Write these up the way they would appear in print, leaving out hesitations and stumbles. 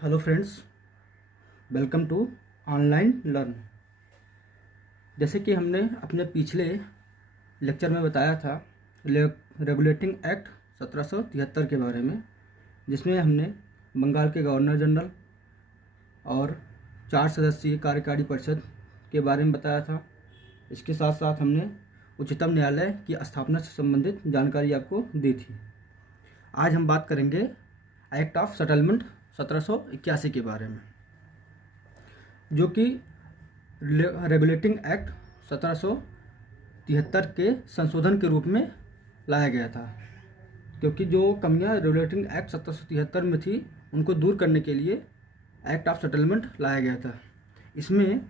Hello friends, welcome to online learn. जैसे कि हमने अपने पिछले लेक्चर में बताया था रेगुलेटिंग एक्ट 1773 के बारे में, जिसमें हमने बंगाल के गवर्नर जनरल और 4 सदस्यीय कार्यकारी परिषद के बारे में बताया था। इसके साथ साथ हमने उच्चतम न्यायालय की स्थापना से संबंधित जानकारी आपको दी थी। आज हम बात करेंगे एक्ट ऑफ सेटलमेंट 1781 के बारे में, जो कि रेगुलेटिंग एक्ट 1773 के संशोधन के रूप में लाया गया था, क्योंकि जो कमियां रेगुलेटिंग एक्ट 1773 में थी उनको दूर करने के लिए एक्ट ऑफ सेटलमेंट लाया गया था। इसमें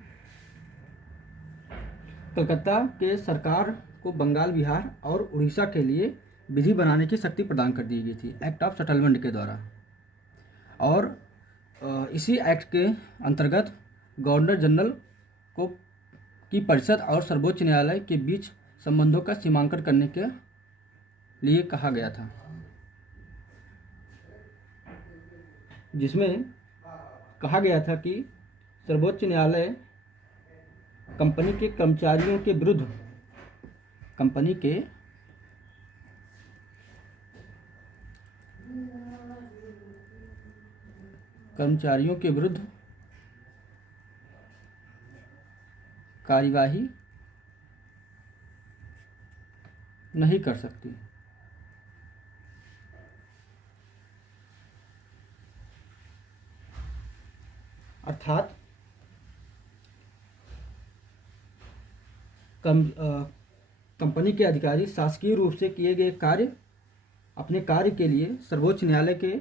कलकत्ता के सरकार को बंगाल, बिहार और उड़ीसा के लिए विधि बनाने की शक्ति प्रदान कर दी गई थी एक्ट ऑफ सेटलमेंट के द्वारा। और इसी एक्ट के अंतर्गत गवर्नर जनरल को की परिषद और सर्वोच्च न्यायालय के बीच संबंधों का सीमांकन करने के लिए कहा गया था, जिसमें कहा गया था कि सर्वोच्च न्यायालय कंपनी के कर्मचारियों के विरुद्ध कार्यवाही नहीं कर सकती। अर्थात कंपनी के अधिकारी शासकीय रूप से किए गए अपने कार्य के लिए सर्वोच्च न्यायालय के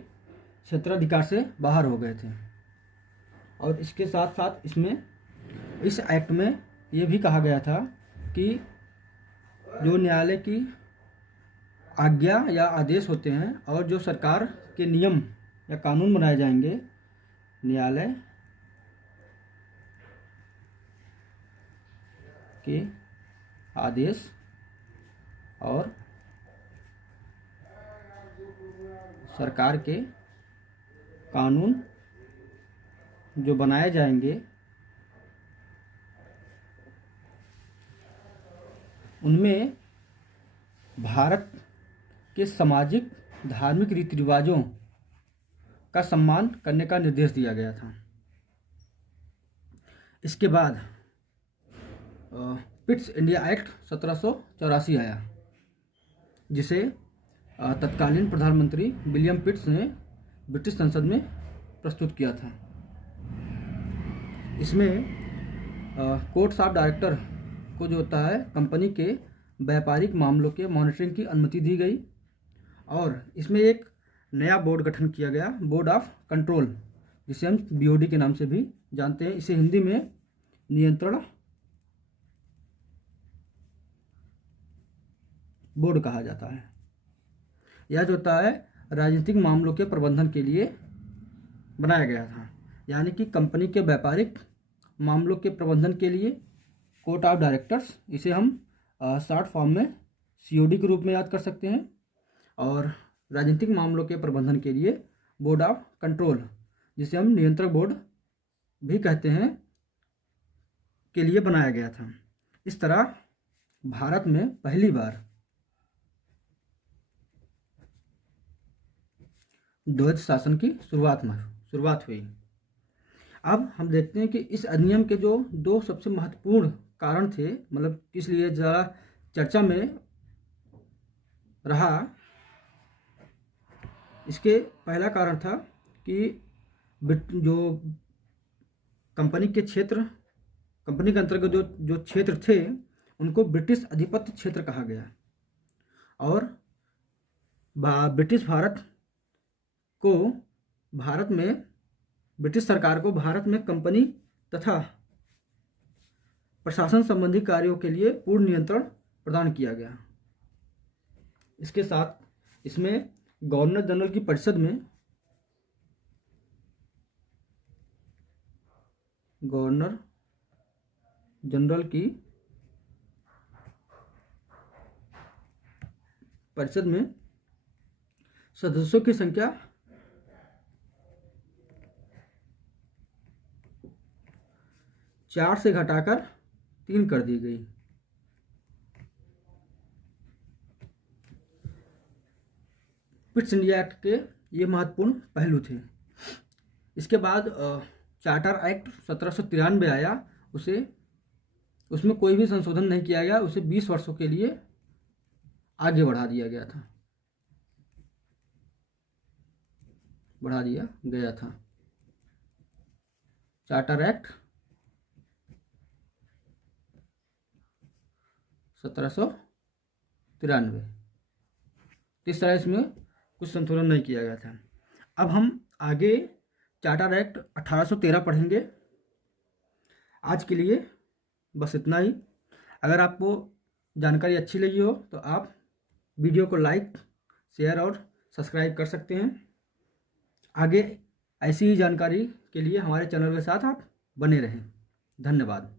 क्षेत्राधिकार से बाहर हो गए थे। और इसके साथ साथ इस एक्ट में यह भी कहा गया था कि जो न्यायालय की आज्ञा या आदेश होते हैं और जो सरकार के नियम या कानून बनाए जाएंगे, न्यायालय के आदेश और सरकार के कानून जो बनाए जाएंगे उनमें भारत के सामाजिक धार्मिक रीति रिवाजों का सम्मान करने का निर्देश दिया गया था। इसके बाद पिट्स इंडिया एक्ट 1784 आया, जिसे तत्कालीन प्रधानमंत्री विलियम पिट्स ने ब्रिटिश संसद में प्रस्तुत किया था। इसमें कोर्ट्स ऑफ डायरेक्टर को जो होता है कंपनी के व्यापारिक मामलों के मॉनिटरिंग की अनुमति दी गई, और इसमें एक नया बोर्ड गठन किया गया, बोर्ड ऑफ कंट्रोल, जिसे हम बीओडी के नाम से भी जानते हैं। इसे हिंदी में नियंत्रण बोर्ड कहा जाता है। यह जो होता है राजनीतिक मामलों के प्रबंधन के लिए बनाया गया था, यानी कि कंपनी के व्यापारिक मामलों के प्रबंधन के लिए कोर्ट ऑफ डायरेक्टर्स, इसे हम शॉर्ट फॉर्म में सीओडी के रूप में याद कर सकते हैं, और राजनीतिक मामलों के प्रबंधन के लिए बोर्ड ऑफ कंट्रोल, जिसे हम नियंत्रक बोर्ड भी कहते हैं, के लिए बनाया गया था। इस तरह भारत में पहली बार द्वैध शासन की शुरुआत हुई। अब हम देखते हैं कि इस अधिनियम के जो दो सबसे महत्वपूर्ण कारण थे, मतलब किस लिए ज़्यादा चर्चा में रहा। इसके पहला कारण था कि जो कंपनी के अंतर्गत जो क्षेत्र थे उनको ब्रिटिश अधिपत्य क्षेत्र कहा गया, और ब्रिटिश सरकार को भारत में कंपनी तथा प्रशासन संबंधी कार्यों के लिए पूर्ण नियंत्रण प्रदान किया गया। इसके साथ इसमें गवर्नर जनरल की परिषद में गवर्नर जनरल की परिषद में सदस्यों की संख्या 4 से घटाकर 3 कर दी गई। पिट्स इंडिया एक्ट के ये महत्वपूर्ण पहलू थे। इसके बाद चार्टर एक्ट 1793 आया। उसमें कोई भी संशोधन नहीं किया गया, उसे 20 वर्षों के लिए आगे बढ़ा दिया गया था। Charter act 1793। इस तरह इसमें कुछ संशोधन नहीं किया गया था। अब हम आगे चार्टर एक्ट 1813 पढ़ेंगे। आज के लिए बस इतना ही। अगर आपको जानकारी अच्छी लगी हो तो आप वीडियो को लाइक, शेयर और सब्सक्राइब कर सकते हैं। आगे ऐसी ही जानकारी के लिए हमारे चैनल के साथ आप बने रहें। धन्यवाद।